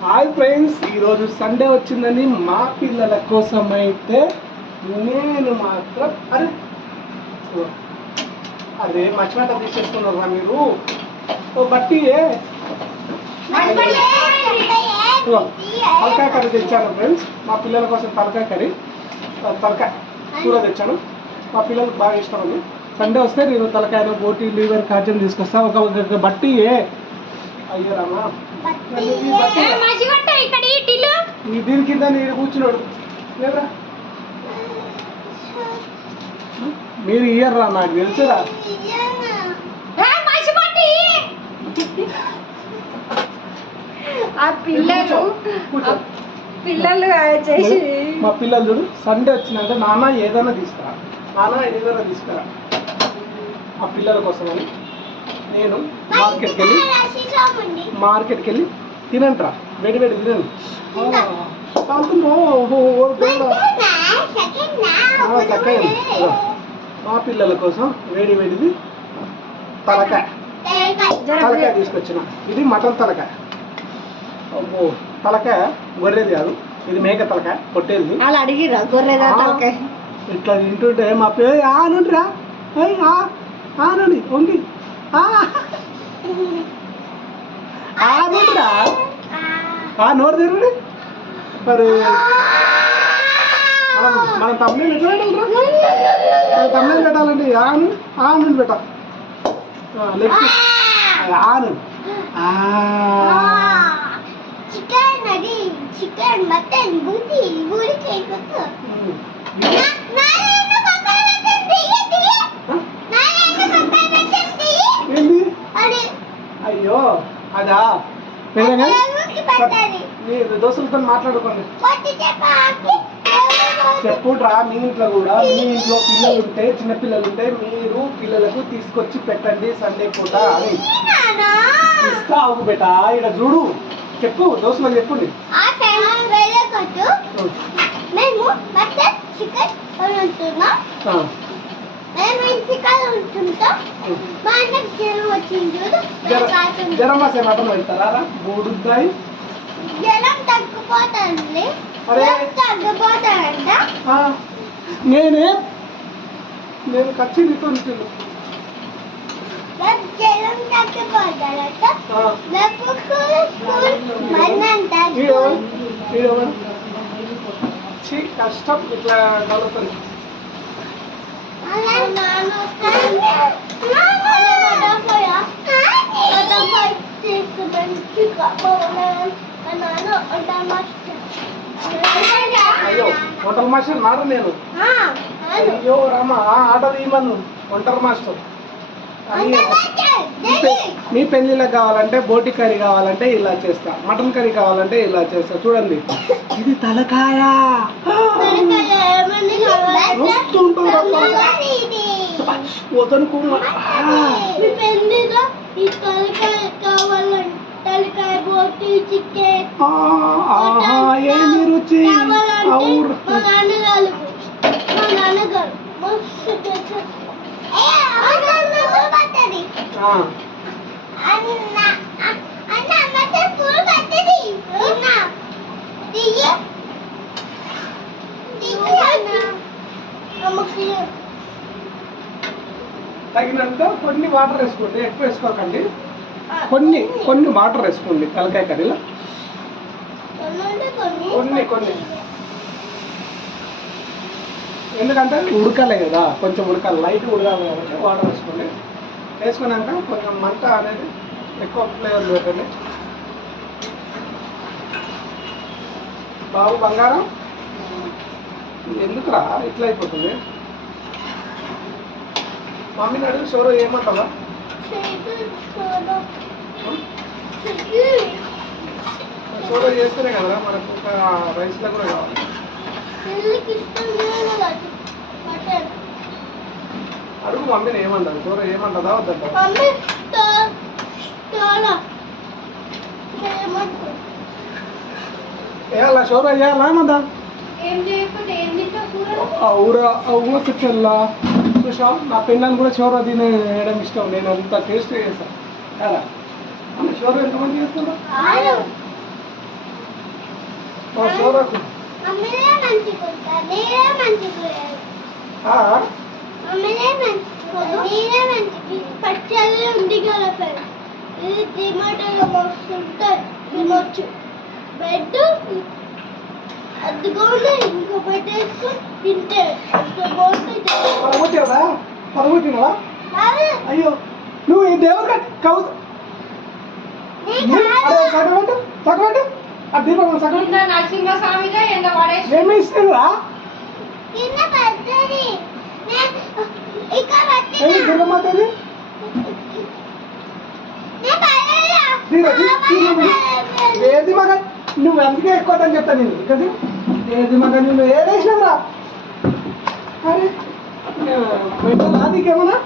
Hi friends ఈరోజు Sunday వచ్చిందని మా పిల్లల కోసం అయితే నేను మాత్రం అరే అరే మర్చిపోట తీసేసుకున్నారా మీరు? ఓ బట్టి తలకాయ కర్రీ తెచ్చాను ఫ్రెండ్స్ మా పిల్లల కోసం తలకాయ కర్రీ. తలకాయ కూర తెచ్చాను. మా పిల్లలకు బాగా ఇష్టం ఉంది సండే వస్తే నేను తలకాయను బోటి లీవర్ కాజం తీసుకొస్తా. ఒక బట్టి అయ్యారమ్మా ఈ దీని కింద నేను కూర్చున్నాడు. మీరు ఇయ్యర్రా నాకు తెలుసురా. ఆ పిల్లలు చేసి మా పిల్లలు చూడు సండే వచ్చిందంటే నాన్న ఏదైనా తీసుకురా. నాన్న ఏదైనా తీసుకురా. ఆ పిల్లల కోసం అని నేను మార్కెట్కి వెళ్ళి మార్కెట్కి వెళ్ళి తినంట్రా వేడి వేడి తినండి. చక్కగా. మా పిల్లల కోసం వేడి వేడిది తలకాయ. తలకాయ. తీసుకొచ్చిన. ఇది మటన్ తలకాయ. అబ్బో తలకాయ గొర్రెది కాదు. ఇది మేక తలకాయ పొట్టేది వాళ్ళు అడిగిరా. తలకాయ? ఇట్లా తింటుంటే మా పే ఆనుండ్రా ఏయ్, ఆ ఆనండి వంగి ఆ ఆనుండ్రా ఆ నోరు తెరుడి. మరి మనం మనం తమ్ముళ్ళు ఎట్లా పెట్టాలరా? మనం తమ్ముళ్ళు పెట్టాలండి. ఆను ఆను పెట్ట. లెఫ్ట్. ఆను ఆ. చికెన్ అది చికెన్ మటన్ చేయకొచ్చు ఉమ్. నారాయణ పక్కన పెట్టండి తీయ ఆ? నారాయణ పక్కన పెట్టండి ఏంది అది అయ్యో అదా నిజంగా ఎవరికి పెట్టాలి మీ దోస్తులతో మాట్లాడుకోండి. చెప్పుడ్రా మీ ఇంట్లో కూడా మీ ఇంట్లో పిల్లలు ఉంటే చిన్న పిల్లలు ఉంటే మీరు పిల్లలకు తీసుకొచ్చి పెట్టండి సండే పూట అని. ఇస్తా అవుకు బేటా ఇక్కడ చూడు. చెప్పు దోస్తులకు చెప్పుండి. మేము మటన్ చికెన్ ఉంటున్నాం. ఆ, మేము ఇంటికాడ ఉంటుంటాం. మా అన్నకి జ్వరం వచ్చింది చూడు. జర- కాకుండా. జ్వరం వస్తే మటన్ పెడతారా? బూడుద్దాయి. జ్వరం తగ్గిపోతుంది అరే. జ్వరం తగ్గిపోతాడంట ఆ, నేనే నేను ఖర్చు తింటుంటాను రేపు జ్వరం తగ్గిపోతాడంట ఆ, రేపు స్కూల్ స్కూల్ మన్నంట ఈడెవరు? ఈడెవరు? ఛీ, కష్టం ఇట్లా కలుగుతుంది అయ్యో హోటల్ మాస్టర్ మాట నేను. అయ్యో రామ ఆ ఆర్డర్ ఇవ్వను వంటర్ మాస్టర్. మీ పెళ్ళిళ్ళకి కావాలంటే బోటి కర్రీ కావాలంటే ఇలా చేస్తా. మటన్ కర్రీ కావాలంటే ఇలా చేస్తా. చూడండి. ఇది తలకాయ. వదనుకు ఏమి రుచి అవురు తగినంత కొన్ని వాటర్ వేసుకోండి ఎక్కువ వేసుకోకండి. కొన్ని కొన్ని వాటర్ వేసుకోండి తలకాయ కర్రీలో. కొన్ని. కొన్ని. ఎందుకంటే ఉడకలే కదా కొంచెం ఉడకాలి లైట్ ఉడకాలి కాబట్టి వాటర్ వేసుకోండి. వేసుకున్నాక కొంచెం మంట అనేది ఎక్కువ ఫ్లేవర్ పెట్టండి. బాబు బంగారం? ఎందుకురా? ఇట్లా అయిపోతుంది. మమ్మీని అడుగు షోరో ఏమంటావా? చేస్తేనే కదా మనకు ఒక రైస్లో కూడా కావాలి. అడుగు మమ్మీని ఏమంటారు షోరో ఏమంటుందా? చేయమంటుంది. వేయాలా షోరో వేయాలా ఏమందా ఏం చేయకుండా ఏం తింటావు కూర అవురా అవ్వ చెల్లా చూసా నా పిల్లలు కూడా షోరో తినే వేయడం ఇష్టం. నేను అంత టేస్ట్ చేస్తాను కదా మన షోరో ఎంతమంది చేస్తున్నా ఆలు మా పచ్చళ్ళు ఉంది కదా ఇది తినొచ్చు బెడ్ అద్దుకోండి ఇంకో తింటే అంత బాగుంటుంది. కాదు, అయ్యో. నువ్వు ఈ దేవుడు కౌ. సగమంటు సగమంటు. ఆ దీపం సగం నరసింహస్వామిగా ఏమి ఇస్తుందా కింద పడ్డది ఏమి దుర్గమాతది. ఏది మగ నువ్వు అందుకే ఎక్కువ అని చెప్తా నేను కదా? ఏది మగ నువ్వు ఏదేసినావురా అరే నీకేమన్నా